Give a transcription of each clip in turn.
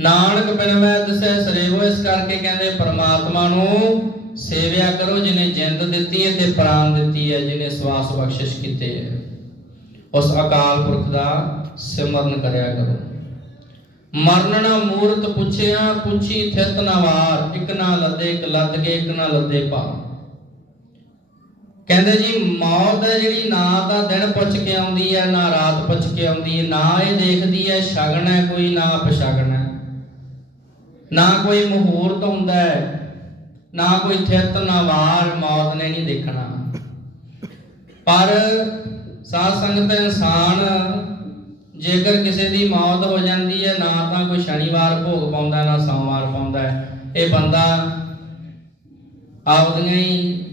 ਨਾਨਕ ਬਿਨ ਮੈਂ ਦਸੈ ਸਰੇਵੋ ਇਸ ਕਰਕੇ ਕਹਿੰਦੇ ਪਰਮਾਤਮਾ ਨੂੰ ਸੇਵਿਆ ਕਰੋ ਜਿਨੇ ਜਿੰਦ ਦਿੱਤੀ ਹੈ ਤੇ ਪ੍ਰਾਨ ਦਿੱਤੀ ਹੈ ਜਿਨੇ ਸਵਾਸ ਬਖਸ਼ਿਸ਼ ਕੀਤੇ ਹੈ। ਉਸ ਅਕਾਲ ਪੁਰਖ ਦਾ ਸਿਮਰਨ ਕਰਿਆ ਕਰੋ। ਮਰਨਣਾ ਮੂਰਤ ਪੁੱਛਿਆ, ਪੁੱਛੀ ਥਿਤ ਨਾ ਵਾਰ, ਇੱਕ ਨਾ ਲੱਦੇ, ਇੱਕ ਲੱਦ ਕੇ, ਇੱਕ ਨਾ ਲੱਦੇ ਪਾ ਕਹਿੰਦੇ ਜੀ, ਮੌਤ ਹੈ ਜਿਹੜੀ, ਨਾ ਤਾਂ ਦਿਨ ਪੁੱਛ ਕੇ ਆਉਂਦੀ ਹੈ, ਨਾ ਰਾਤ ਪੁੱਛ ਕੇ ਆਉਂਦੀ ਹੈ, ਨਾ ਇਹ ਦੇਖਦੀ ਹੈ, ਸ਼ਗਨ ਹੈ ਕੋਈ, ਨਾ ਅਪਸ਼ਗਨ ਨਾ ਕੋਈ ਮਹੂਰਤ ਹੁੰਦਾ ਹੈ, ਨਾ ਕੋਈ ਥਿਤ, ਨਾ ਵਾਰ, ਮੌਤ ਨੇ ਨਹੀਂ ਦੇਖਣਾ। ਪਰ ਸਾਧ ਸੰਗਤ ਇਨਸਾਨ, ਜੇਕਰ ਕਿਸੇ ਦੀ ਮੌਤ ਹੋ ਜਾਂਦੀ ਹੈ, ਨਾ ਤਾਂ ਕੋਈ ਸ਼ਨੀਵਾਰ ਭੋਗ ਪਾਉਂਦਾ, ਨਾ ਸੋਮਵਾਰ ਪਾਉਂਦਾ ਇਹ ਬੰਦਾ ਆਪਦੀਆਂ ਹੀ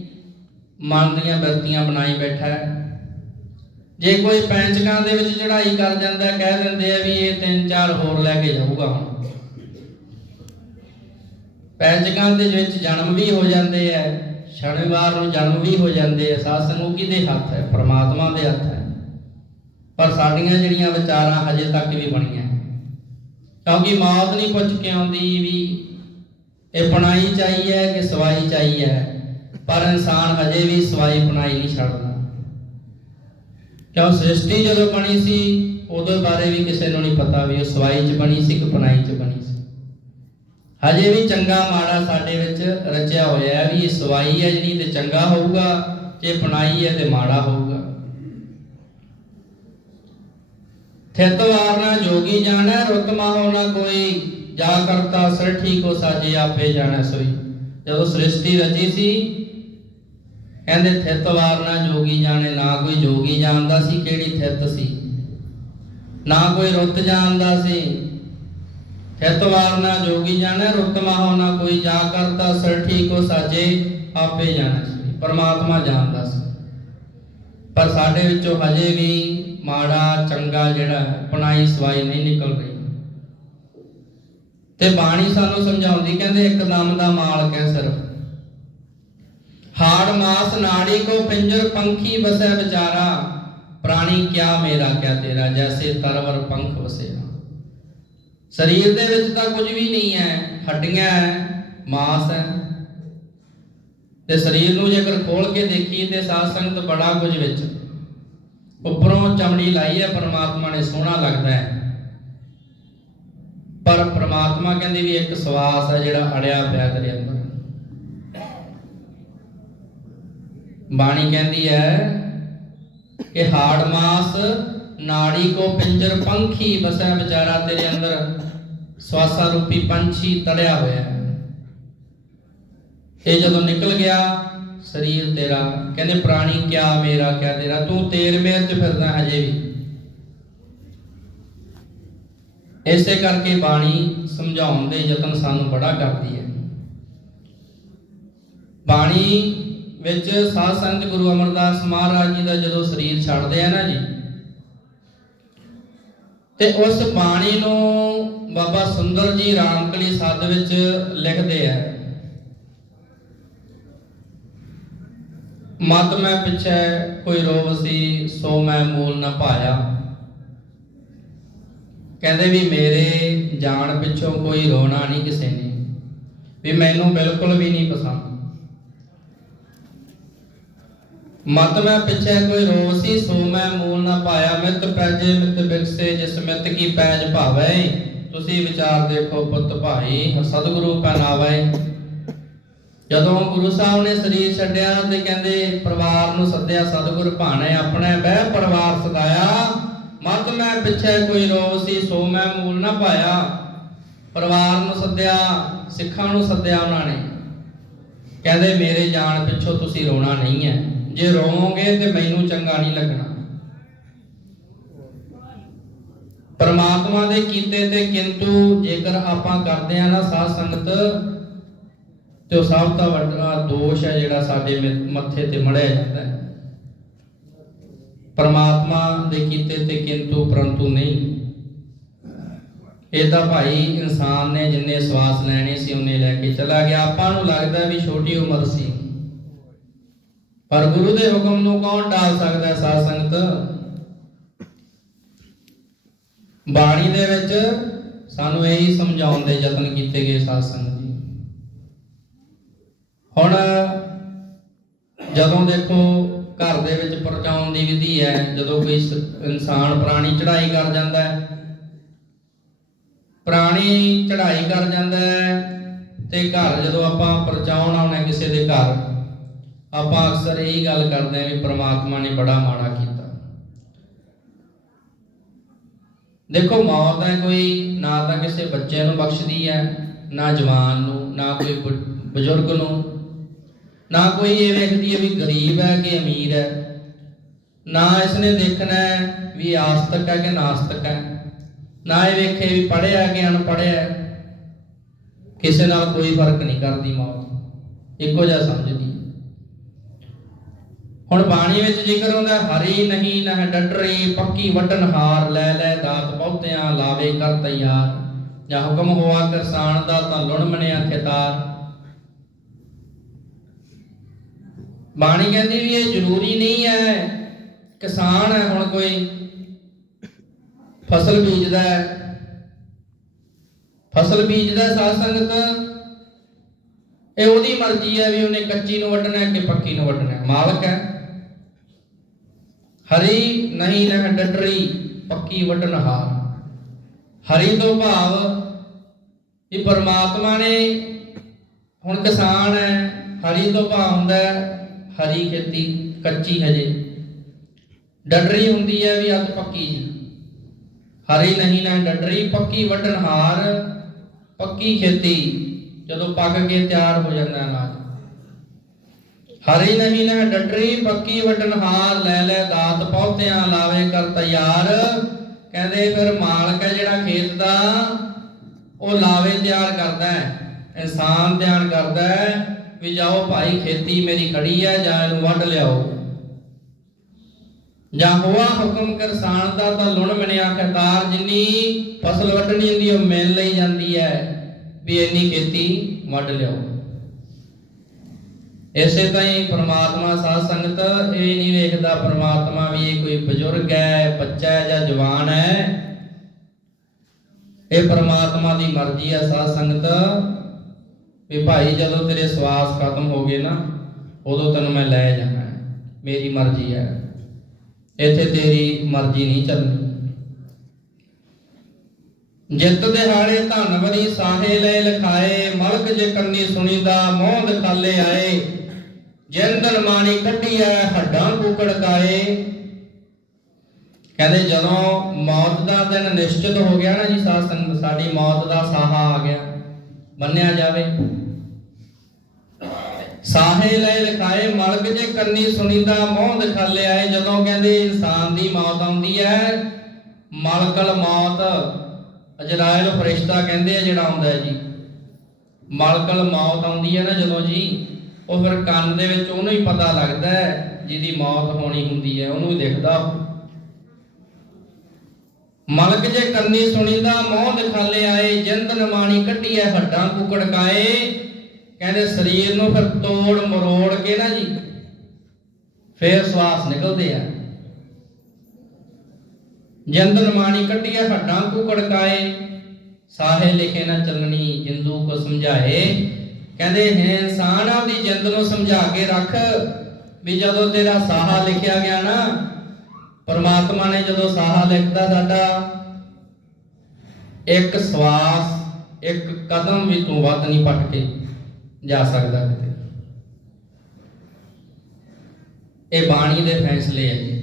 ਮਨ ਦੀਆਂ ਬਿਰਤੀਆਂ ਬਣਾਈ ਬੈਠਾ ਹੈ। ਜੇ ਕੋਈ ਪੈਂਚਕਾਂ ਦੇ ਵਿੱਚ ਚੜਾਈ ਕਰ ਜਾਂਦਾ ਕਹਿ ਦਿੰਦੇ ਆ ਵੀ ਇਹ ਤਿੰਨ ਚਾਰ ਹੋਰ ਲੈ ਕੇ ਜਾਊਗਾ ਹੁਣ। ਪੈਂਚਕਾਂ ਦੇ ਵਿੱਚ ਜਨਮ ਵੀ ਹੋ ਜਾਂਦੇ ਐ ਸ਼ਨੀਵਾਰ ਨੂੰ ਜਨਮ ਵੀ ਹੋ ਜਾਂਦੇ ਐ ਸਾਧ ਸੰਗਤ ਕਿਹਦੇ ਹੱਥ ਹੈ? ਪ੍ਰਮਾਤਮਾ ਦੇ ਹੱਥ ਹੈ। ਪਰ ਸਾਡੀਆਂ ਜਿਹੜੀਆਂ ਵਿਚਾਰਾਂ ਹਜੇ ਤੱਕ ਵੀ ਬਣੀਆਂ। ਕਿਉਂਕਿ ਮੌਤ ਨਹੀਂ ਪੁੱਛ ਕੇ ਆਉਂਦੀ ਵੀ ਇਹ ਪਣਾਈ ਚਾਹੀ ਹੈ ਕਿ ਸਵਾਈ ਚਾਹੀ ਹੈ, ਪਰ ਇਨਸਾਨ ਹਜੇ ਵੀ ਸਵਾਈ ਪਣਾਈ ਨਹੀਂ ਛੱਡਦਾ। ਕਿਉਂ ਸ੍ਰਿਸ਼ਟੀ ਜਦੋਂ ਬਣੀ ਸੀ ਉਦੋਂ ਬਾਰੇ ਵੀ ਕਿਸੇ ਨੂੰ ਨਹੀਂ ਪਤਾ ਵੀ ਉਹ ਸਵਾਈ 'ਚ ਬਣੀ ਸੀ ਕਿ ਪਣਾਈ 'ਚ ਬਣੀ ਸੀ। ਹਜੇ ਵੀ ਚੰਗਾ ਮਾੜਾ ਸਾਡੇ ਵਿੱਚ ਰਚਿਆ ਹੋਇਆ ਹੈ ਵੀ ਇਹ ਸਵਾਈ ਹੈ ਜਿਹੜੀ ਤੇ ਚੰਗਾ ਹੋਊਗਾ ਜੇ ਪਣਾਈ ਹੈ ਤੇ ਮਾੜਾ ਹੋਊਗਾ। ਥਿਤ ਵਾਰਨਾ ਜੋਗੀ ਜਾਣੈ, ਰੁਤ ਮਾਹੋ ਕੋਈ। ਜਾ ਕਰਤਾ ਸ੍ਰਿਸ਼ਟੀ ਕੋ ਸਾਜੇ ਆਪੇ ਜਾਣੈ ਸੋਈ। ਜਦੋਂ ਸ੍ਰਿਸ਼ਟੀ ਰਚੀ ਸੀ, ਕਹਿੰਦੇ ਥਿਤ ਵਾਰਨਾ ਜੋਗੀ ਜਾਣੇ, ਨਾ ਕੋਈ ਜੋਗੀ ਜਾਣਦਾ ਸੀ ਕਿਹੜੀ ਥਿਤ ਸੀ। ਨਾ ਕੋਈ ਰੁੱਤ ਜਾਣਦਾ ਸੀ। ਥਿਤ ਵਾਰਨਾ ਜੋਗੀ ਜਾਣੈ ਰੁੱਤ ਮਾਹੋ ਨਾ ਕੋਈ ਜਾ ਕਰਤਾ ਸ੍ਰਿਸ਼ਟੀ ਕੋ ਸਾਜੇ, ਆਪੇ ਜਾਣੈ ਪਰਮਾਤਮਾ ਜਾਣਦਾ ਸੀ ਪਰ ਸਾਡੇ ਵਿੱਚੋਂ ਹਜੇ ਵੀ ਮਾੜਾ, ਚੰਗਾ ਜਿਹੜਾ ਪਣਾਈ ਸਵਾਈ ਨਹੀਂ ਨਿਕਲ ਰਹੀ। ਤੇ ਬਾਣੀ ਸਾਨੂੰ ਸਮਝਾਉਂਦੀ, ਕਹਿੰਦੇ ਇੱਕ ਦਮ ਦਾ ਮਾਲਕ ਹੈ ਸਿਰਫ। ਹਾੜ ਮਾਸ ਨਾੜੀ ਕੋ ਪਿੰਜਰ ਪੰਖੀ ਬਸੈ ਵਿਚਾਰਾ, ਪ੍ਰਾਣੀ ਕਿਆ ਮੇਰਾ ਕਿਆ ਤੇਰਾ, ਜੈਸੇ ਤਰਵਰ ਪੰਖ ਵਸੇ ਸਰੀਰ ਦੇ ਵਿੱਚ ਤਾਂ ਕੁਝ ਵੀ ਨਹੀਂ ਹੈ, ਹੱਡੀਆਂ ਹੈ, ਮਾਸ ਹੈ। ਤੇ ਸਰੀਰ ਨੂੰ ਜੇਕਰ ਖੋਲ ਕੇ ਦੇਖੀਏ ਤੇ ਸਾਧ ਸੰਗਤ ਬੜਾ ਕੁਝ ਵਿੱਚ ਉੱਪਰੋਂ ਚਮੜੀ ਲਾਈ ਹੈ, ਪਰਮਾਤਮਾ ਨੇ ਸੋਹਣਾ ਲੱਗਦਾ ਹੈ। ਪਰ ਪ੍ਰਮਾਤਮਾ ਕਹਿੰਦੇ ਵੀ ਇੱਕ ਸਵਾਸ ਹੈ ਜਿਹੜਾ ਅੜਿਆ ਪਿਆ ਤੇਰੇ ਅੰਦਰ। ਬਾਣੀ ਕਹਿੰਦੀ ਹੈ ਕਿ ਹਾੜ ਮਾਸ ਨਾੜੀ ਕੋ ਪਿੰਜਰ ਪੰਖੀ ਬਸੈ ਵਿਚਾਰਾ ਤੇਰੇ ਅੰਦਰ, ਸਵਾਸਾ ਰੂਪੀ ਪੰਛੀ ਤੜਿਆ ਹੋਇਆ ਹੈ। ਇਹ ਜਦੋਂ ਨਿਕਲ ਗਿਆ, ਸਰੀਰ ਤੇਰਾ ਕਹਿੰਦੇ, ਪ੍ਰਾਣੀ, ਕਿਆ ਮੇਰਾ, ਕਿਆ ਤੇਰਾ? ਤੂੰ ਤੇਰ ਮੇਰ ਚ ਫਿਰਦਾ ਹਜੇ ਵੀ। ਇਸੇ ਕਰਕੇ ਬਾਣੀ ਸਮਝਾਉਣ ਦੇ ਯਤਨ ਸਾਨੂੰ ਬੜਾ ਕਰਦੀ ਹੈ। ਬਾਣੀ ਵਿੱਚ ਸਾਧ ਸੰਗਤ ਗੁਰੂ ਅਮਰਦਾਸ ਮਹਾਰਾਜ ਜੀ ਦਾ ਜਦੋਂ ਸਰੀਰ ਛੱਡਦੇ ਆ ਨਾ ਜੀ ਤੇ ਉਸ ਬਾਣੀ ਨੂੰ ਬਾਬਾ ਸੁੰਦਰ ਜੀ ਰਾਮਕਲੀ ਸਾਧ ਵਿੱਚ ਲਿਖਦੇ ਆ। ਮਤ ਮੈਂ ਪਿਛੈ ਕੋਈ ਰੋਵਸੀ ਸੋ ਮੈਂ ਮੂਲ ਨਾ ਪਾਇਆ ਕਹਿੰਦੇ ਵੀ ਮੇਰੇ ਜਾਣ ਪਿੱਛੋਂ ਕੋਈ ਰੋਣਾ ਨਹੀਂ ਕਿਸੇ ਨੇ, ਵੀ ਮੈਨੂੰ ਬਿਲਕੁਲ ਵੀ ਨਹੀਂ ਪਸੰਦ। ਮਤ ਮੈਂ ਪਿਛੈ ਕੋਈ ਰੋਵਸੀ ਸੋ ਮੈਂ ਮੂਲ ਨਾ ਪਾਇਆ। ਮਿਤ ਪੈਜੇ, ਮਿੱਤ ਬਿਕਸੇ, ਜਿਸ ਮਿਤ ਕੀ ਪੈਜ ਭਾਵੇ। ਤੁਸੀਂ ਵਿਚਾਰ ਦੇਖੋ ਪੁੱਤ ਭਾਈ, ਸਤਿਗੁਰੂ ਪਹਿਨਾਵੇ। ਜਦੋਂ ਗੁਰੂ ਸਾਹਿਬ ਨੇ ਸਰੀਰ ਛੱਡਿਆ ਤੇ ਕਹਿੰਦੇ, ਪਰਿਵਾਰ ਨੂੰ ਸੱਦਿਆ, ਸਤਿਗੁਰ ਭਾਣੇ ਆਪਣੇ ਬਹਿ ਪਰਿਵਾਰ ਸਦਾਇਆ। ਮਤ ਮੈਂ ਪਿੱਛੇ ਕੋਈ ਰੋਵ ਸੀ, ਸੋ ਮੈਂ ਮੂਲ ਨਾ ਪਾਇਆ। ਪਰਿਵਾਰ ਨੂੰ ਸੱਦਿਆ, ਸਿੱਖਾਂ ਨੂੰ ਸੱਦਿਆ ਉਹਨਾਂ ਨੇ। ਕਹਿੰਦੇ, ਮੇਰੇ ਜਾਣ ਪਿੱਛੋਂ ਤੁਸੀਂ ਰੋਣਾ ਨਹੀਂ ਹੈ। ਜੇ ਰੋਵੋਗੇ ਤੇ ਮੈਨੂੰ ਚੰਗਾ ਨਹੀਂ ਲੱਗਣਾ। ਪਰਮਾਤਮਾ ਦੇ ਕੀਤੇ ਤੇ ਕਿੰਤੂ ਜੇਕਰ ਆਪਾਂ ਕਰਦੇ ਆ ਨਾ ਸਾਧ ਸੰਗਤ, ਤੇ ਉਹ ਸਭ ਤੋਂ ਵੱਡਾ ਦੋਸ਼ ਹੈ ਜਿਹੜਾ ਸਾਡੇ ਮੱਥੇ ਤੇ ਮੜਿਆ ਜਾਂਦਾ ਹੈ। ਪਰਮਾਤਮਾ ਦੇ ਕੀਤੇ ਤੇ ਕਿੰਤੂ ਪਰੰਤੂ ਨਹੀਂ। ਇਹ ਤਾਂ ਭਾਈ ਇਨਸਾਨ ਨੇ ਜਿੰਨੇ ਸਵਾਸ ਲੈਣੇ ਸੀ, ਉਹਨੇ ਲੈ ਕੇ ਚਲਾ ਗਿਆ। ਆਪਾਂ ਨੂੰ ਲੱਗਦਾ ਵੀ ਛੋਟੀ ਉਮਰ ਸੀ। ਪਰ ਗੁਰੂ ਦੇ ਹੁਕਮ ਨੂੰ ਕੌਣ ਟਾਲ ਸਕਦਾ ਹੈ, ਸਾਧ ਸੰਗਤ? ਬਾਣੀ ਦੇ ਵਿੱਚ ਸਾਨੂੰ ਇਹੀ ਸਮਝਾਉਣ ਦੇ ਯਤਨ ਕੀਤੇ ਗਏ ਸਾਧ ਸੰਗਤ ਜੀ। ਹੁਣ ਜਦੋਂ ਦੇਖੋ ਘਰ ਦੇ ਵਿੱਚ ਪਰਚਾਉਣ ਦੀ ਵਿਧੀ ਹੈ ਜਦੋਂ ਕੋਈ ਇਨਸਾਨ ਪ੍ਰਾਣੀ ਚੜਾਈ ਕਰ ਜਾਂਦਾ ਹੈ ਪ੍ਰਾਣੀ ਚੜਾਈ ਕਰ ਜਾਂਦਾ ਹੈ ਤੇ ਘਰ ਜਦੋਂ ਆਪਾਂ ਪਰਚਾਉਣ ਆਉਣਾ ਕਿਸੇ ਦੇ ਘਰ ਆਪਾਂ ਅਕਸਰ ਇਹੀ ਗੱਲ ਕਰਦੇ ਹਾਂ ਵੀ ਪ੍ਰਮਾਤਮਾ ਨੇ ਬੜਾ ਮਾੜਾ ਕੀਤਾ। ਦੇਖੋ, ਮੌਤ ਹੈ ਕੋਈ ਨਾ ਤਾਂ ਕਿਸੇ ਬੱਚੇ ਨੂੰ ਬਖਸ਼ਦੀ ਹੈ, ਨਾ ਜਵਾਨ ਨੂੰ, ਨਾ ਕੋਈ ਬਜ਼ੁਰਗ ਨੂੰ, ਨਾ ਕੋਈ ਇਹ ਵੇਖਦੀ ਹੈ ਵੀ ਗਰੀਬ ਹੈ ਕਿ ਅਮੀਰ ਹੈ। ਨਾ ਇਸਨੇ ਦੇਖਣਾ ਹੈ ਵੀ ਆਸਤਕ ਹੈ ਕਿ ਨਾਸਤਕ ਹੈ। ਨਾ ਇਹ ਵੇਖੇ ਵੀ ਪੜ੍ਹਿਆ ਕਿ ਅਨਪੜ੍ਹਿਆ ਕਿਸੇ ਨਾਲ ਕੋਈ ਫ਼ਰਕ ਨਹੀਂ ਕਰਦੀ ਮੌਤ। ਇੱਕੋ ਜਿਹਾ ਸਮਝਦੀ। ਹੁਣ ਬਾਣੀ ਵਿੱਚ ਜ਼ਿਕਰ ਹੁੰਦਾ ਹੈ, ਹਰੀ ਨਹੀਂ ਨਹ ਡਟਰੀ ਪੱਕੀ ਵਟਨ ਹਾਰ ਲੈ ਲੈ ਦਾਤ ਬਹੁਤਿਆਂ ਲਾਵੇ ਕਰ ਤਿਆਰ। ਜਾਂ ਹੁਕਮ ਹੋਆ ਕਿਸਾਨ ਦਾ ਤਾਂ ਲੁਣ ਮਣਿਆ ਖਿਤਾਰ। ਬਾਣੀ ਕਹਿੰਦੀ ਵੀ ਇਹ ਜ਼ਰੂਰੀ ਨਹੀਂ ਹੈ ਕਿਸਾਨ ਹੈ ਹੁਣ ਕੋਈ ਫਸਲ ਬੀਜਦਾ ਹੈ। ਫਸਲ ਬੀਜਦਾ ਹੈ ਸਾਧ ਸੰਗਤ ਇਹ ਉਹਦੀ ਮਰਜ਼ੀ ਹੈ ਵੀ ਉਹਨੇ ਕੱਚੀ ਨੂੰ ਵੱਢਣਾ ਹੈ ਕਿ ਪੱਕੀ ਨੂੰ ਵੱਢਣਾ ਹੈ। ਮਾਲਕ ਹੈ। ਹਰੀ ਨਹੀਂ ਨਹ ਡਟਰੀ ਪੱਕੀ ਵੱਢਣ ਹਰੀ। ਤੋਂ ਭਾਵ ਇਹ ਪਰਮਾਤਮਾ ਨੇ ਹੁਣ ਕਿਸਾਨ ਹੈ, ਹਰੀ ਤੋਂ ਭਾਵ ਹੁੰਦਾ ਹੈ, ਹਰੀ ਖੇਤੀ ਕੱਚੀ ਹਜੇ। ਡਡਰੀ ਹੁੰਦੀ ਹੈ ਵੀ ਅੱਧ ਪੱਕੀ ਜੀ ਹਰੀ ਨਹੀਂ ਨਾ ਡਡਰੀ, ਪੱਕੀ ਵੱਢਣ ਪੱਕੀ ਖੇਤੀ, ਜਦੋਂ ਪੱਕ ਕੇ ਤਿਆਰ ਹੋ ਜਾਂਦਾ ਹੈ ਅਨਾਜ। ਹਰੀ ਨਹੀਂ ਨਾ ਡਡਰੀ, ਪੱਕੀ ਵੱਢਣ ਹਾਰ ਲੈ ਲੈ ਦਾਤ ਪੌਤਿਆਂ ਲਾਵੇ ਕਰ ਤਿਆਰ। ਕਹਿੰਦੇ ਫਿਰ ਮਾਲਕ ਹੈ ਜਿਹੜਾ ਖੇਤ ਦਾ, ਉਹ ਲਾਵੇ ਤਿਆਰ ਕਰਦਾ ਹੈ, ਇਨਸਾਨ ਤਿਆਰ ਕਰਦਾ ਹੈ ਵੀ ਜਾਓ ਭਾਈ ਖੇਤੀ ਮੇਰੀ ਖੜੀ ਹੈ, ਜਾਂ ਇਹਨੂੰ ਵੱਢ ਲਿਆਓ। ਜਾਂ ਹੋਆ ਹੁਕਮ ਕਿਸਾਨ ਦਾ ਤਾਂ ਲੁਣ ਮਣਿਆ ਖਤਾਰ, ਜਿੰਨੀ ਫਸਲ ਵੱਢਣੀ ਹੁੰਦੀ ਉਹ ਮਿਲ ਲਈ ਜਾਂਦੀ ਹੈ, ਵੀ ਇੰਨੀ ਖੇਤੀ ਵੱਢ ਲਿਆਓ। ਇਸੇ ਤਰ੍ਹਾਂ ਹੀ ਪ੍ਰਮਾਤਮਾ ਸਾਧ ਸੰਗਤ, ਇਹ ਨਹੀਂ ਵੇਖਦਾ ਪ੍ਰਮਾਤਮਾ ਵੀ ਇਹ ਕੋਈ ਬਜ਼ੁਰਗ ਹੈ, ਬੱਚਾ ਹੈ ਜਾਂ ਜਵਾਨ ਹੈ। ਇਹ ਪ੍ਰਮਾਤਮਾ ਦੀ ਮਰਜ਼ੀ ਹੈ ਸਾਧ ਸੰਗਤ। ਵੀ ਭਾਈ, ਜਦੋਂ ਤੇਰੇ ਸਵਾਸ ਖਤਮ ਹੋ ਗਏ ਨਾ, ਉਦੋਂ ਤੈਨੂੰ ਮੈਂ ਲੈ ਜਾਣਾ ਹੈ। ਮੇਰੀ ਮਰਜ਼ੀ ਹੈ। ਇੱਥੇ ਤੇਰੀ ਮਰਜ਼ੀ ਨਹੀਂ ਚੱਲਣੀ। ਜਿੱਤ ਦਿਹਾੜੇ ਧਨਵਰੀ ਸਾਹੇ ਲੈ ਲਖਾਏ, ਮਲਕ ਜੇ ਕੰਨੀ ਸੁਣੀਦਾ ਮੋਹ ਦਿਖਾਲੇ ਆਏ। ਜਿੰਦਨ ਮਾਣੀ ਕੱਢੀਐ, ਹੱਡਾਂ ਕੁਕੜਕਾਏ ਕਹਿੰਦੇ ਜਦੋਂ ਮੌਤ ਦਾ ਦਿਨ ਨਿਸ਼ਚਿਤ ਹੋ ਗਿਆ ਨਾ ਜੀ, ਸਾਧ ਸੰਗਤ, ਸਾਡੀ ਮੌਤ ਦਾ ਸਾਹਾ ਆ ਗਿਆ। ਮੰਨਿਆ ਜਾਵੇ। ਸਾਹੇ ਲੈ ਲਿਖਾਏ ਮਲਕ ਜੇ ਕੰਨੀ ਸੁਣੀਦਾ ਮੋਹ ਦਿਖਾਲੇ ਆਏ ਜਦੋਂ ਕਹਿੰਦੇ ਇਨਸਾਨ ਦੀ ਮੌਤ ਆਉਂਦੀ ਹੈ ਮਲਕਲ ਮੌਤ, ਅਜਰਾਇਲ ਫਰਿਸ਼ਤਾ ਕਹਿੰਦੇ ਆ ਜਿਹੜਾ ਆਉਂਦਾ ਜੀ। ਮਲਕਲ ਮੌਤ ਆਉਂਦੀ ਹੈ ਨਾ ਜਦੋਂ ਜੀ ਉਹ ਫਿਰ ਕੰਨ ਦੇ ਵਿੱਚ ਉਹਨੂੰ ਹੀ ਪਤਾ ਲੱਗਦਾ ਹੈ ਜਿਹਦੀ ਮੌਤ ਹੋਣੀ ਹੁੰਦੀ ਹੈ, ਉਹਨੂੰ ਹੀ ਦਿਖਦਾ ਮਲਕ ਜੇ ਕੰਨੀ ਸੁਣੀਦਾ, ਮੋਹ ਦਿਖਾਲੇ ਆਏ, ਜਿੰਦ ਨਮਾਣੀ ਕੱਢੀਐ, ਹੱਡਾਂ ਕੁਕੜਕਾਏ ਕਹਿੰਦੇ ਸਰੀਰ ਨੂੰ ਫਿਰ ਤੋੜ ਮਰੋੜ ਕੇ ਨਾ ਜੀ, ਫੇਰ ਸਵਾਸ ਨਿਕਲਦੇ ਆ। ਜਿੰਦ ਮਾਣੀ ਕੱਢੀਐ, ਹੱਡਾਂ ਕੁਕੜਕਾਏ ਸਾਹੇ ਲਿਖੇ ਨਾ ਚੱਲਣੀ, ਜਿੰਦੂ ਕੋ ਸਮਝਾਏ। ਕਹਿੰਦੇ, ਹੈ ਇਨਸਾਨ ਆਪਦੀ ਜਿੰਦ ਨੂੰ ਸਮਝਾ ਕੇ ਰੱਖ ਵੀ ਜਦੋਂ ਤੇਰਾ ਸਾਹਾ ਲਿਖਿਆ ਗਿਆ ਨਾ, ਪਰਮਾਤਮਾ ਨੇ ਜਦੋਂ ਸਾਹਾ ਲਿਖਦਾ ਸਾਡਾ, ਇੱਕ ਸਵਾਸ, ਇੱਕ ਕਦਮ ਵੀ ਤੂੰ ਵੱਧ ਨਹੀਂ ਪੱਟ ਕੇ ਜਾ ਸਕਦਾ ਕਿਤੇ। ਇਹ ਬਾਣੀ ਦੇ ਫੈਸਲੇ ਹੈ ਜੀ।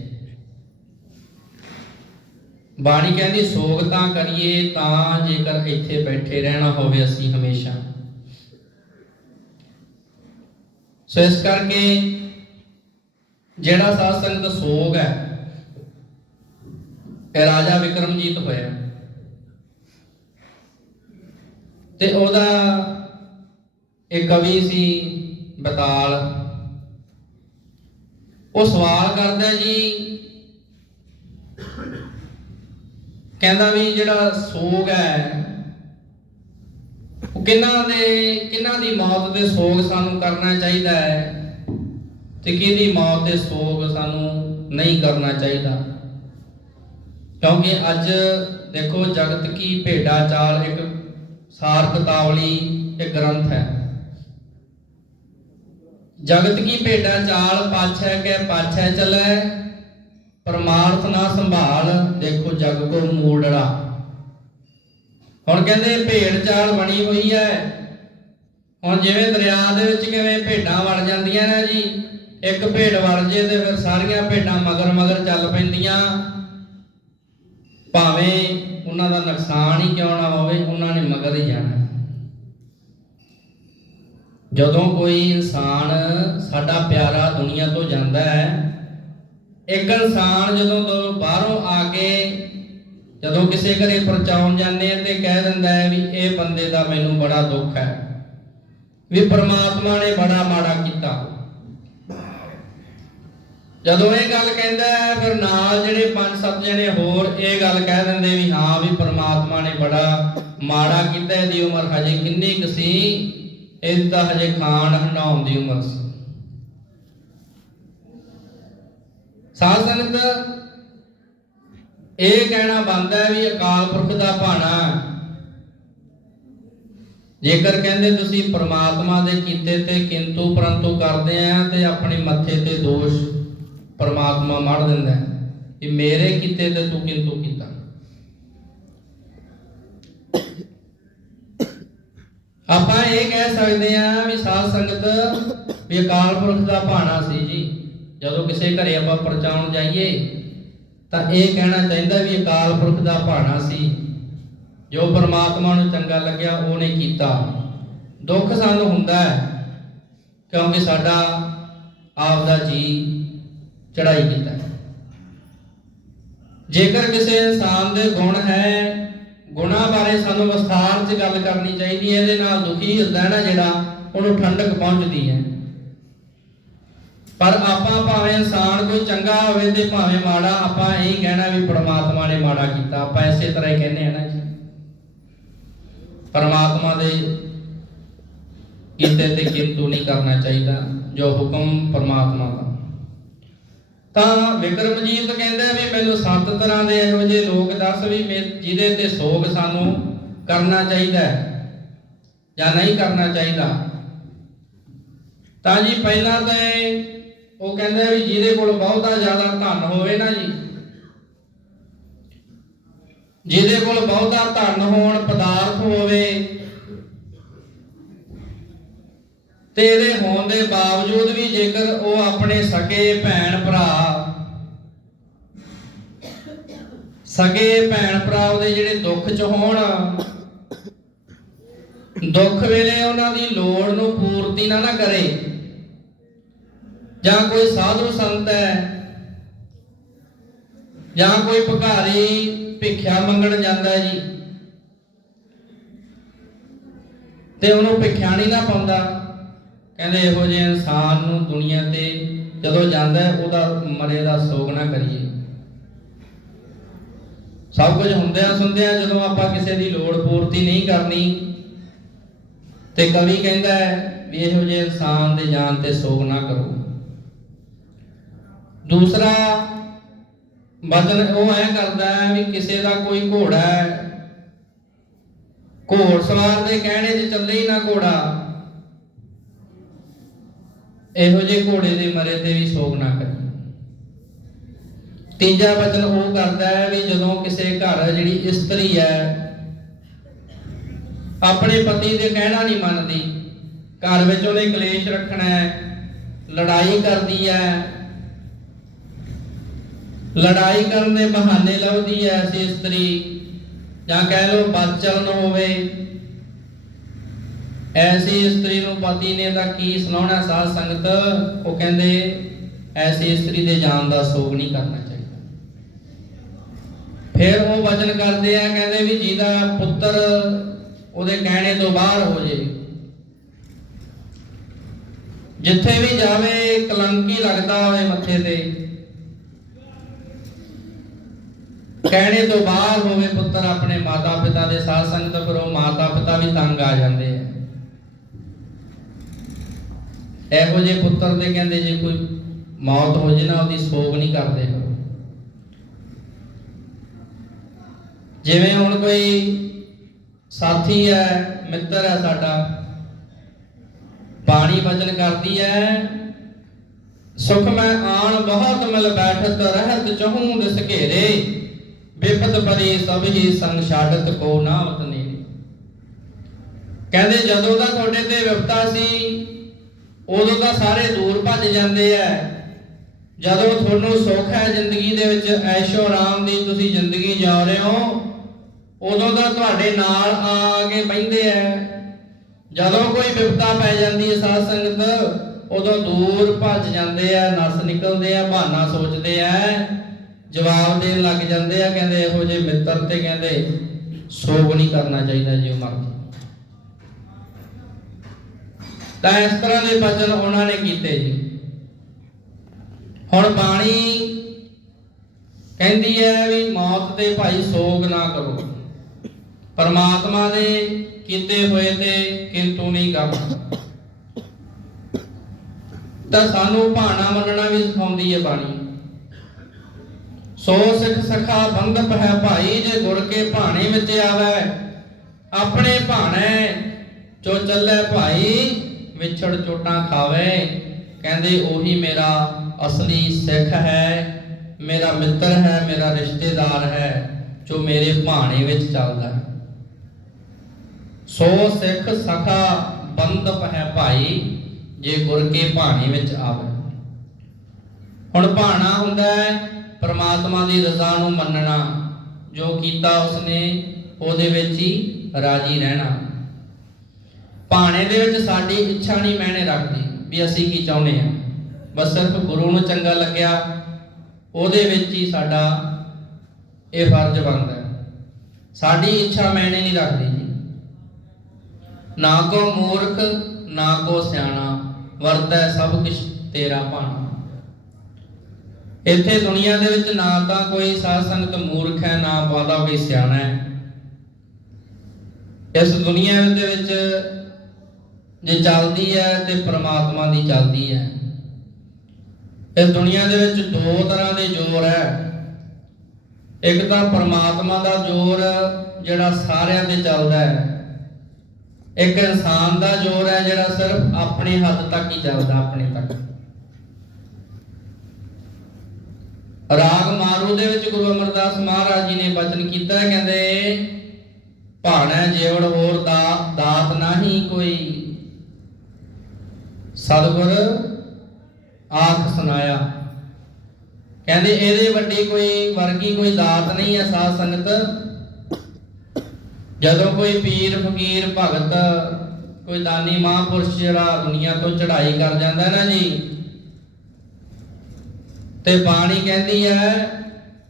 ਬਾਣੀ ਕਹਿੰਦੀ, ਸੋਗ ਤਾਂ ਕਰੀਏ ਤਾਂ ਜੇਕਰ ਇੱਥੇ ਬੈਠੇ ਰਹਿਣਾ ਹੋਵੇ ਅਸੀਂ ਹਮੇਸ਼ਾ। ਸੋ ਇਸ ਕਰਕੇ ਜਿਹੜਾ ਸਾਧ ਸੰਗਤ ਸੋਗ ਹੈ, ਇਹ ਰਾਜਾ ਵਿਕਰਮਜੀਤ ਹੋਇਆ। ਤੇ ਉਹਦਾ ਇੱਕ ਕਵੀ ਸੀ ਬਤਾਲ। ਉਹ ਸਵਾਲ ਕਰਦਾ ਜੀ, ਕਹਿੰਦਾ ਵੀ ਜਿਹੜਾ ਸੋਗ ਹੈ ਕਿਹਨਾਂ ਦੇ ਕਿਹਨਾਂ ਦੀ ਮੌਤ ਦੇ ਸੋਗ ਸਾਨੂੰ ਕਰਨਾ ਚਾਹੀਦਾ ਹੈ ਤੇ ਕਿਹਦੀ ਮੌਤ ਦੇ ਸੋਗ ਸਾਨੂੰ ਨਹੀਂ ਕਰਨਾ ਚਾਹੀਦਾ? ਕਿਉਂਕਿ ਅੱਜ ਦੇਖੋ ਜਗਤ ਕੀ ਭੇਡਾ ਚਾਲ ਇੱਕ ਸਾਰ ਕਿਤਾਵਲੀ ਇੱਕ ਗ੍ਰੰਥ ਹੈ। ਜਗਤ ਕੀ ਭੇਡਾ ਚਾਲ ਪਾਛੈ ਕੈ ਪਾਛੈ ਚਲੈ? ਪਰਮਾਰਥ ਨਾ ਸੰਭਾਲ ਦੇਖੋ ਜਗ ਕੋ ਮੂੜੜਾ ਹੁਣ ਕਹਿੰਦੇ ਭੇਡ ਚਾਲ ਬਣੀ ਹੋਈ ਹੈ। ਹੁਣ ਜਿਵੇਂ ਦਰਿਆ ਦੇ ਵਿੱਚ ਕਿਵੇਂ ਭੇਡਾਂ ਵੜ ਜਾਂਦੀਆਂ ਨੇ ਜੀ, ਇੱਕ ਭੇਡ ਵੜ ਜੇ ਤੇ ਫਿਰ ਸਾਰੀਆਂ ਭੇਡਾਂ ਮਗਰ ਮਗਰ ਚੱਲ ਪੈਂਦੀਆਂ। ਭਾਵੇਂ ਉਹਨਾਂ ਦਾ ਨੁਕਸਾਨ ਹੀ ਕਿਉਂ ਨਾ ਹੋਵੇ, ਉਹਨਾਂ ਨੇ ਮਗਰ ਹੀ ਜਾਣਾ। ਜਦੋਂ ਕੋਈ ਇਨਸਾਨ ਸਾਡਾ ਪਿਆਰਾ ਦੁਨੀਆ ਤੋਂ ਜਾਂਦਾ ਹੈ, ਇੱਕ ਇਨਸਾਨ ਜਦੋਂ ਤੋਂ ਬਾਹਰੋਂ ਆ ਕੇ ਜਦੋਂ ਕਿਸੇ ਘਰੇ ਪਰਚਾਉਣ ਜਾਂਦੇ ਆ ਤੇ ਕਹਿ ਦਿੰਦਾ ਹੈ ਵੀ ਇਹ ਬੰਦੇ ਦਾ ਮੈਨੂੰ ਬੜਾ ਦੁੱਖ ਹੈ। ਵੀ ਪ੍ਰਮਾਤਮਾ ਨੇ ਬੜਾ ਮਾੜਾ ਕੀਤਾ। ਜਦੋਂ ਇਹ ਗੱਲ ਕਹਿੰਦਾ ਹੈ, ਫਿਰ ਨਾਲ ਜਿਹੜੇ ਪੰਜ ਸੱਤ ਜਣੇ ਹੋਰ ਇਹ ਗੱਲ ਕਹਿ ਦਿੰਦੇ ਵੀ ਹਾਂ ਵੀ ਪ੍ਰਮਾਤਮਾ ਨੇ ਬੜਾ ਮਾੜਾ ਕੀਤਾ, ਇਹਦੀ ਉਮਰ ਹਜੇ ਕਿੰਨੀ ਕੁ ਸੀ? ਇਹ ਤਾਂ ਹਜੇ ਖਾਣ ਹੰਡਾਉਣ ਦੀ ਉਮਰ ਸੀ। ਸਾਧ ਸੰਗਤ ਇਹ ਕਹਿਣਾ ਬੰਦਾ ਵੀ ਅਕਾਲ ਪੁਰਖ ਦਾ ਭਾਣਾ। ਜੇਕਰ ਕਹਿੰਦੇ ਤੁਸੀਂ ਪ੍ਰਮਾਤਮਾ ਦੇ ਕੀਤੇ ਤੇ ਕਿੰਤੂ ਪਰੰਤੂ ਕਰਦੇ ਆ ਤੇ ਆਪਣੇ ਮੱਥੇ ਤੇ ਦੋਸ਼ ਪ੍ਰਮਾਤਮਾ ਮੜ ਦਿੰਦਾ ਹੈ ਕਿ ਮੇਰੇ ਕੀਤੇ ਤੇ ਤੂੰ ਕਿੰਤੂ ਕੀਤਾ। ਆਪਾਂ ਇਹ ਕਹਿ ਸਕਦੇ ਆ ਵੀ ਸਾਧ ਸੰਗਤ ਵੀ ਅਕਾਲ ਪੁਰਖ ਦਾ ਭਾਣਾ ਸੀ ਜੀ। ਜਦੋਂ ਕਿਸੇ ਘਰੇ ਆਪਾਂ ਪਰਚਾਉਣ ਜਾਈਏ ਤਾਂ ਇਹ ਕਹਿਣਾ ਚਾਹੀਦਾ ਵੀ ਅਕਾਲ ਪੁਰਖ ਦਾ ਭਾਣਾ ਸੀ। ਜੋ ਪਰਮਾਤਮਾ ਨੂੰ ਚੰਗਾ ਲੱਗਿਆ, ਉਹਨੇ ਕੀਤਾ। ਦੁੱਖ ਸਾਨੂੰ ਹੁੰਦਾ ਹੈ, ਕਿਉਂਕਿ ਸਾਡਾ ਆਪ ਦਾ ਜੀ ਚੜਾਈ ਕੀਤਾ ਜੇਕਰ ਕਿਸੇ ਇਨਸਾਨ ਦੇ ਗੁਣ ਹੈ, ਗੁਣਾ ਬਾਰੇ ਸਾਨੂੰ ਵਿਸਥਾਰ 'ਚ ਗੱਲ ਕਰਨੀ ਚਾਹੀਦੀ ਹੈ, ਇਹਦੇ ਨਾਲ ਦੁਖੀ ਹੁੰਦਾ ਨਾ ਜਿਹੜਾ ਉਹਨੂੰ ਠੰਡਕ ਪਹੁੰਚਦੀ ਹੈ। ਪਰ ਆਪਾਂ ਭਾਵੇਂ ਇਨਸਾਨ ਕੋਈ ਚੰਗਾ ਹੋਵੇ ਤੇ ਭਾਵੇਂ ਮਾੜਾ, ਆਪਾਂ ਇਹ ਕਹਿਣਾ ਵੀ ਪਰਮਾਤਮਾ ਨੇ ਮਾੜਾ ਕੀਤਾ। ਆਪਾਂ ਇਸੇ ਤਰ੍ਹਾਂ ਹੀ ਕਹਿੰਦੇ ਆ ਨਾ ਜੀ। ਪਰਮਾਤਮਾ ਦੇ ਕੀਤੇ ਤੇ ਕਿੰਤੂ ਨਹੀਂ ਕਰਨਾ ਚਾਹੀਦਾ, ਜੋ ਹੁਕਮ ਪਰਮਾਤਮਾ ਦਾ। ਤਾਂ ਵਿਕਰਮਜੀਤ ਕਹਿੰਦਾ ਵੀ ਮੈਨੂੰ ਸੱਤ ਤਰ੍ਹਾਂ ਦੇ ਇਹੋ ਜਿਹੇ ਲੋਕ ਦੱਸ ਵੀ ਮੇ- ਜਿਹਦੇ ਤੇ ਸੋਗ ਸਾਨੂੰ ਕਰਨਾ ਚਾਹੀਦਾ ਹੈ ਜਾਂ ਨਹੀਂ ਕਰਨਾ ਚਾਹੀਦਾ। ਤਾਂ ਜੀ ਪਹਿਲਾਂ ਤਾਂ ਉਹ ਕਹਿੰਦਾ ਵੀ ਜਿਹਦੇ ਕੋਲ ਬਹੁਤਾ ਜ਼ਿਆਦਾ ਧਨ ਹੋਵੇ ਨਾ ਜੀ, ਜਿਹਦੇ ਕੋਲ ਬਹੁਤਾ ਧਨ ਹੋਣ ਪਦਾਰਥ ਹੋਵੇ ਤੇ ਇਹਦੇ ਹੋਣ ਦੇ ਬਾਵਜੂਦ ਵੀ ਜੇਕਰ ਉਹ ਆਪਣੇ ਸਕੇ ਭੈਣ ਭਰਾ, ਸਕੇ ਭੈਣ ਭਰਾ ਉਹਦੇ ਜਿਹੜੇ ਦੁੱਖ ਚ ਹੋਣ, ਦੁੱਖ ਵੇਲੇ ਉਹਨਾਂ ਦੀ ਲੋੜ ਨੂੰ ਪੂਰਤੀ ਨਾ ਨਾ ਕਰੇ। ਜਾਂ ਕੋਈ ਸਾਧੂ ਸੰਤ ਹੈ, ਜਾਂ ਕੋਈ ਭਿਖਾਰੀ ਭਿੱਖਿਆ ਮੰਗਣ ਜਾਂਦਾ ਜੀ, ਤੇ ਉਹਨੂੰ ਭਿੱਖਿਆ ਨਹੀਂ ਨਾ ਪਾਉਂਦਾ। ਕਹਿੰਦੇ ਇਹੋ ਜਿਹੇ ਇਨਸਾਨ ਨੂੰ ਦੁਨੀਆ ਤੇ ਜਦੋਂ ਜਾਂਦਾ ਉਹਦਾ ਮਰੇ ਦਾ ਸੋਗ ਨਾ ਕਰੀਏ। ਸਭ ਕੁਝ ਹੁੰਦਿਆਂ ਸੁਣਦਿਆਂ ਜਦੋਂ ਆਪਾਂ ਕਿਸੇ ਦੀ ਲੋੜ ਪੂਰਤੀ ਨਹੀਂ ਕਰਨੀ, ਤੇ ਕਵੀ ਕਹਿੰਦਾ ਹੈ ਵੀ ਇਹੋ ਜਿਹੇ ਇਨਸਾਨ ਦੇ ਜਾਨ ਤੇ ਸੋਗ ਨਾ ਕਰੋ। ਦੂਸਰਾ ਵਚਨ ਉਹ ਐ ਕਰਦਾ ਹੈ ਵੀ ਕਿਸੇ ਦਾ ਕੋਈ ਘੋੜਾ ਹੈ। ਘੋੜ ਸਵਾਰ ਦੇ ਕਹਿਣੇ 'ਚ ਚੱਲੇ ਹੀ ਨਾ ਘੋੜਾ। ਇਹੋ ਜਿਹੇ ਘੋੜੇ ਦੇ ਮਰੇ ਤੇ ਵੀ ਸੋਗ ਨਾ ਕਰੀ ਤੀਜਾ ਵਚਨ ਉਹ ਕਰਦਾ ਹੈ ਵੀ ਜਦੋਂ ਕਿਸੇ ਘਰ ਜਿਹੜੀ ਇਸਤਰੀ ਹੈ, ਆਪਣੇ ਪਤੀ ਦੇ ਕਹਿਣਾ ਨਹੀਂ ਮੰਨਦੀ। ਘਰ ਵਿੱਚ ਉਹਨੇ ਕਲੇਸ਼ ਰੱਖਣਾ ਹੈ, ਲੜਾਈ ਕਰਦੀ ਹੈ। ਲੜਾਈ ਕਰਨ ਦੇ ਬਹਾਨੇ ਲੱਭਦੀ ਹੈ ਐਸੀ ਇਸਤਰੀ। ਜਾਂ ਕਹਿ ਲਓ ਬਦਚਲਨ ਹੋਵੇ। ਐਸੀ ਇਸਤਰੀ ਨੂੰ ਪਤੀ ਨੇ ਤਾਂ ਕੀ ਸੁਣਾਉਣਾ ਸਾਧ ਸੰਗਤ? ਉਹ ਕਹਿੰਦੇ, ਐਸੀ ਇਸਤਰੀ ਦੇ ਜਾਨ ਦਾ ਸੋਗ ਨਹੀਂ ਕਰਨਾ ਚਾਹੀਦਾ। ਫਿਰ ਉਹ ਵਚਨ ਕਰਦੇ ਆ, ਕਹਿੰਦੇ ਵੀ ਜਿਹਦਾ ਪੁੱਤਰ ਉਹਦੇ ਕਹਿਣੇ ਤੋਂ ਬਾਹਰ ਹੋ ਜੇ। ਜਿੱਥੇ ਵੀ ਜਾਵੇ, ਕਲੰਕੀ ਲੱਗਦਾ ਹੋਵੇ ਮੱਥੇ ਤੇ। ਕਹਿਣੇ ਤੋਂ ਬਾਹਰ ਹੋਵੇ ਪੁੱਤਰ, ਆਪਣੇ ਮਾਤਾ ਪਿਤਾ ਦੇ ਸਾਧ ਸੰਗਤ ਕਰੋ ਮਾਤਾ ਪਿਤਾ ਵੀ ਤੰਗ ਆ ਜਾਂਦੇ ਆ। ਇਹੋ ਜਿਹੇ ਪੁੱਤਰ ਦੇ ਕਹਿੰਦੇ ਜੇ ਕੋਈ ਮੌਤ ਹੋ ਜੇ ਨਾ, ਉਹਦੀ ਸੋਗ ਨਹੀਂ ਕਰਦੇ ਜਿਵੇਂ ਹੁਣ ਕੋਈ ਸਾਥੀ ਹੈ, ਮਿੱਤਰ ਹੈ ਸਾਡਾ, ਬਾਣੀ ਵਚਨ ਕਰਦੀ ਹੈ, ਸੁਖ ਮੈਂ ਆਣ ਬਹੁਤ ਮਿਲ ਬੈਠਤ, ਰਹਿਤ ਚਹੂੰ ਦਿਸ ਘੇਰੇ। ਵਿਪਤ ਪਰੇ ਸਭ ਹੀ ਸੰਗ ਛਾੜਤ ਕੋ ਨਾਮਤ ਨੇ। ਕਹਿੰਦੇ, ਜਦੋਂ ਦਾ ਤੁਹਾਡੇ ਤੇ ਵਿਪਤਾ ਸੀ, ਉਦੋਂ ਤਾਂ ਸਾਰੇ ਦੂਰ ਭੱਜ ਜਾਂਦੇ ਐ। ਜਦੋਂ ਤੁਹਾਨੂੰ ਸੁੱਖ ਹੈ ਜ਼ਿੰਦਗੀ ਦੇ ਵਿੱਚ, ਐਸ਼ੋ ਆਰਾਮ ਦੀ ਤੁਸੀਂ ਜ਼ਿੰਦਗੀ ਜਾ ਰਹੇ ਹੋ, ਉਦੋਂ ਤਾਂ ਤੁਹਾਡੇ ਨਾਲ ਆ ਕੇ ਬਹਿੰਦੇ ਐ। ਜਦੋਂ ਕੋਈ ਵਿਪਤਾ ਪੈ ਜਾਂਦੀ ਹੈ ਸਾਧ ਸੰਗਤ, ਉਦੋਂ ਦੂਰ ਭੱਜ ਜਾਂਦੇ ਆ ਨਸ ਨਿਕਲਦੇ ਆ ਬਹਾਨਾ ਸੋਚਦੇ ਆ ਜਵਾਬ ਦੇਣ ਲੱਗ ਜਾਂਦੇ ਆ, ਕਹਿੰਦੇ ਇਹੋ ਜਿਹੇ ਮਿੱਤਰ ਤੇ ਕਹਿੰਦੇ ਸੋਗ ਨਹੀਂ ਕਰਨਾ ਚਾਹੀਦਾ ਜੀ ਉਹ ਮਰ ਤਾਂ ਇਸ ਤਰ੍ਹਾਂ ਦੇ ਬਚਨ ਉਹਨਾਂ ਨੇ ਕੀਤੇ ਜੀ। ਹੁਣ ਬਾਣੀ ਕਹਿੰਦੀ ਹੈ ਵੀ ਮੌਤ ਤੇ ਭਾਈ ਸੋਗ ਨਾ ਕਰੋ। ਪਰਮਾਤਮਾ ਦੇ ਕੀਤੇ ਹੋਏ ਤੇ ਕਿੰਤੂ ਨਹੀਂ ਕਰਨਾ। ਤਾਂ ਸਾਨੂੰ ਭਾਣਾ ਮੰਨਣਾ ਵੀ ਸਿਖਾਉਂਦੀ ਹੈ ਬਾਣੀ। ਸੋ ਸਿੱਖ ਸਖਾ ਬੰਧਪ ਹੈ ਭਾਈ ਜੇ ਗੁਰ ਕੇ ਭਾਣੇ ਵਿੱਚ ਆਵੇ। ਆਪਣੇ ਭਾਣੇ ਜੋ ਚੱਲੇ ਭਾਈ, ਵਿਛੜ ਚੋਟਾਂ ਖਾਵੇ। ਕਹਿੰਦੇ ਉਹੀ ਮੇਰਾ ਅਸਲੀ ਸਿੱਖ ਹੈ, ਮੇਰਾ ਮਿੱਤਰ ਹੈ, ਮੇਰਾ ਰਿਸ਼ਤੇਦਾਰ ਹੈ, ਜੋ ਮੇਰੇ ਭਾਣੇ ਵਿੱਚ ਚੱਲਦਾ ਹੈ। ਸੋ ਸਿੱਖ ਸਖਾ ਬੰਧਪ ਹੈ ਭਾਈ, ਜੇ ਗੁਰ ਕੇ ਭਾਣੇ ਵਿੱਚ ਆਵੇ। ਹੁਣ ਭਾਣਾ ਹੁੰਦਾ ਹੈ ਪ੍ਰਮਾਤਮਾ ਦੀ ਰਜ਼ਾ ਨੂੰ ਮੰਨਣਾ, ਜੋ ਕੀਤਾ ਉਸਨੇ, ਉਹਦੇ ਵਿੱਚ ਹੀ ਰਾਜੀ ਰਹਿਣਾ। ਭਾਣੇ ਦੇ ਵਿੱਚ ਸਾਡੀ ਇੱਛਾ ਨਹੀਂ ਮੈਨੇ ਰੱਖਦੀ, ਵੀ ਅਸੀਂ ਕੀ ਚਾਹੁੰਦੇ ਹਾਂ। ਬਸ ਸਿਰਫ ਗੁਰੂ ਨੂੰ ਚੰਗਾ ਲੱਗਿਆ, ਉਹਦੇ ਵਿੱਚ ਹੀ ਸਾਡਾ ਇਹ ਫਰਜ਼ ਬਣਦਾ ਸਾਡੀ ਇੱਛਾ ਮੈਨੇ ਨਹੀਂ ਰੱਖਦੀ ਜੀ। ਨਾ ਕੋ ਮੂਰਖ, ਨਾ ਕੋ ਸਿਆਣਾ, ਵਰਤੈ ਸਭ ਕੁਝ ਤੇਰਾ ਭਾਣਾ। ਇੱਥੇ ਦੁਨੀਆ ਦੇ ਵਿੱਚ ਨਾ ਤਾਂ ਕੋਈ ਸਾਧ ਸੰਗਤ ਮੂਰਖ ਹੈ, ਨਾ ਵਾਦਾ ਕੋਈ ਸਿਆਣਾ ਹੈ। ਇਸ ਦੁਨੀਆ ਦੇ ਵਿੱਚ ਜੇ ਚੱਲਦੀ ਹੈ ਤੇ ਪ੍ਰਮਾਤਮਾ ਦੀ ਚੱਲਦੀ ਹੈ। ਇਸ ਦੁਨੀਆ ਦੇ ਵਿੱਚ ਦੋ ਤਰ੍ਹਾਂ ਦੇ ਜ਼ੋਰ ਹੈ। ਇੱਕ ਤਾਂ ਪ੍ਰਮਾਤਮਾ ਦਾ ਜ਼ੋਰ ਜਿਹੜਾ ਸਾਰਿਆਂ ਤੇ ਚੱਲਦਾ ਹੈ। ਇੱਕ ਇਨਸਾਨ ਦਾ ਜ਼ੋਰ ਹੈ ਜਿਹੜਾ ਸਿਰਫ ਆਪਣੇ ਹੱਦ ਤੱਕ ਹੀ ਚੱਲਦਾ, ਆਪਣੇ ਤੱਕ। ਰਾਗ ਮਾਰੂ ਦੇ ਵਿੱਚ ਗੁਰੂ ਅਮਰਦਾਸ ਮਹਾਰਾਜ ਜੀ ਨੇ ਬਚਨ ਕੀਤਾ, ਕਹਿੰਦੇ, ਭਾਣਾ ਜੇਵੜ ਹੋਰ ਦਾ ਦਾਤ ਨਹੀਂ ਕੋਈ। ਸਤਿਗੁਰ ਆਖ ਸੁਨਾਇਆ ਕਹਿੰਦੇ, ਇਹਦੇ ਵੱਡੀ ਕੋਈ ਵਰਗੀ ਕੋਈ ਦਾਤ ਨਹੀਂ ਹੈ ਸਾਧ ਸੰਗਤ। ਜਦੋਂ ਕੋਈ ਪੀਰ, ਫਕੀਰ, ਭਗਤ, ਕੋਈ ਦਾਨੀ ਮਹਾਂਪੁਰਸ਼ ਜਿਹੜਾ ਦੁਨੀਆ ਤੋਂ ਚੜ੍ਹਾਈ ਕਰ ਜਾਂਦਾ ਨਾ ਜੀ ਤੇ ਬਾਣੀ ਕਹਿੰਦੀ ਹੈ,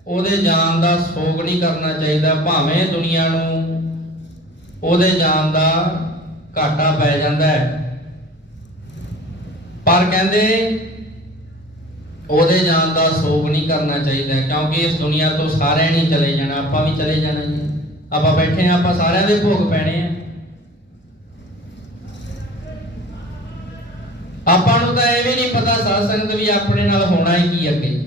ਉਹਦੇ ਜਾਨ ਦਾ ਸੋਗ ਨਹੀਂ ਕਰਨਾ ਚਾਹੀਦਾ, ਭਾਵੇਂ ਦੁਨੀਆ ਨੂੰ ਉਹਦੇ ਜਾਨ ਦਾ ਘਾਟਾ ਪੈ ਜਾਂਦਾ ਹੈ। ਪਰ ਕਹਿੰਦੇ, ਉਹਦੇ ਜਾਨ ਦਾ ਸੋਗ ਨਹੀਂ ਕਰਨਾ ਚਾਹੀਦਾ, ਕਿਉਂਕਿ ਇਸ ਦੁਨੀਆ ਤੋਂ ਸਾਰਿਆਂ ਨੇ ਚਲੇ ਜਾਣਾ, ਆਪਾਂ ਵੀ ਚਲੇ ਜਾਣਾ ਜੀ। ਆਪਾਂ ਬੈਠੇ ਆ ਆਪਾਂ ਸਾਰਿਆਂ ਦੇ ਭੋਗ ਪੈਣੇ ਆ। ਆਪਾਂ ਇਹ ਵੀ ਨਹੀਂ ਪਤਾ ਸਾਧ ਸੰਗਤ ਵੀ ਆਪਣੇ ਨਾਲ ਹੋਣਾ ਹੀ ਕੀ ਅੱਗੇ।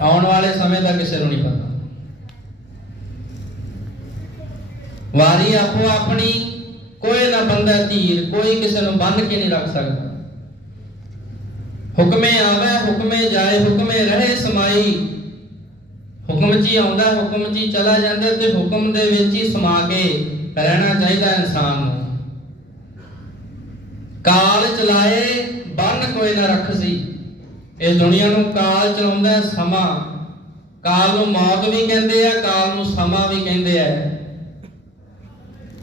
ਆਉਣ ਵਾਲੇ ਸਮੇਂ ਦਾ ਕਿਸੇ ਨੂੰ ਨਹੀਂ ਪਤਾ। ਵਾਰੀ ਆਪੋ ਆਪਣੀ, ਕੋਈ ਨਾ ਬੰਦਾ ਧੀਰ, ਕੋਈ ਕਿਸੇ ਨੂੰ ਬੰਨ ਕੇ ਨਹੀਂ ਰੱਖ ਸਕਦਾ। ਹੁਕਮੇ ਆਵੇ, ਹੁਕਮੇ ਜਾਏ, ਹੁਕਮੇ ਰਹੇ ਸਮਾਈ। ਹੁਕਮ ਜੀ ਆਉਂਦਾ, ਹੁਕਮ ਜੀ ਚਲਾ ਜਾਂਦਾ ਤੇ ਹੁਕਮ ਦੇ ਵਿੱਚ ਹੀ ਸਮਾ ਕੇ ਰਹਿਣਾ ਚਾਹੀਦਾ ਇਨਸਾਨ ਨੂੰ। ਕਾਲ ਚਲਾਏ, ਬੰਨ ਕੋਈ ਨਾ ਰੱਖਸੀ ਇਸ ਦੁਨੀਆ ਨੂੰ ਕਾਲ ਚਲਾਉਂਦਾ ਹੈ ਸਮਾਂ। ਕਾਲ ਨੂੰ ਮੌਤ ਵੀ ਕਹਿੰਦੇ ਆ, ਕਾਲ ਨੂੰ ਸਮਾਂ ਵੀ ਕਹਿੰਦੇ ਆ।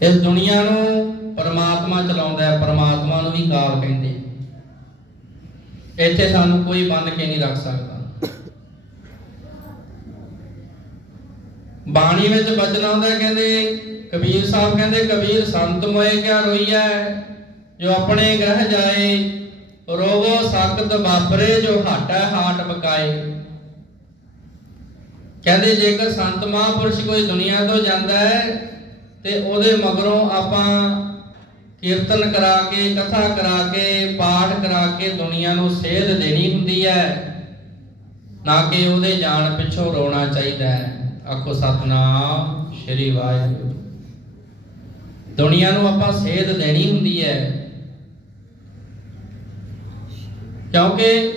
ਇਸ ਦੁਨੀਆ ਨੂੰ ਪਰਮਾਤਮਾ ਚਲਾਉਂਦਾ ਹੈ, ਪਰਮਾਤਮਾ ਨੂੰ ਵੀ ਕਾਲ ਕਹਿੰਦੇ ਆ। ਇੱਥੇ ਸਾਨੂੰ ਕੋਈ ਬੰਨ ਕੇ ਨਹੀਂ ਰੱਖ ਸਕਦਾ। ਬਾਣੀ ਵਿੱਚ ਬਚਨ ਆਉਂਦਾ ਕਹਿੰਦੇ, ਕਬੀਰ ਸਾਹਿਬ ਕਹਿੰਦੇ, ਕਬੀਰ ਸੰਤ ਮੋਏ ਕਿਆ ਰੋਈਐ? ਜੋ ਆਪਣੇ ਗ੍ਰਹਿ ਜਾਏ, ਰੋਵੋ ਸਕਤ ਵਾਪਰੇ ਜੋ ਹਾਟਾ ਹਾਟ ਬਕਾਏ ਕਹਿੰਦੇ ਜੇਕਰ ਸੰਤ ਮਹਾਂਪੁਰਸ਼ ਕੋਈ ਦੁਨੀਆ ਤੋਂ ਜਾਂਦਾ ਹੈ, ਤੇ ਉਹਦੇ ਮਗਰੋਂ ਆਪਾਂ ਕੀਰਤਨ ਕਰਾ ਕੇ, ਕਥਾ ਕਰਾ ਕੇ, ਪਾਠ ਕਰਾ ਕੇ ਦੁਨੀਆ ਨੂੰ ਸੇਧ ਦੇਣੀ ਹੁੰਦੀ ਹੈ, ਨਾ ਕਿ ਉਹਦੇ ਜਾਣ ਪਿੱਛੋਂ ਰੋਣਾ ਚਾਹੀਦਾ ਹੈ। ਆਖੋ, ਸਤਨਾਮ ਸ਼੍ਰੀ ਵਾਹਿਗੁਰੂ। ਦੁਨੀਆ ਨੂੰ ਆਪਾਂ ਸੇਧ ਦੇਣੀ ਹੁੰਦੀ ਹੈ। ਕਿਉਂਕਿ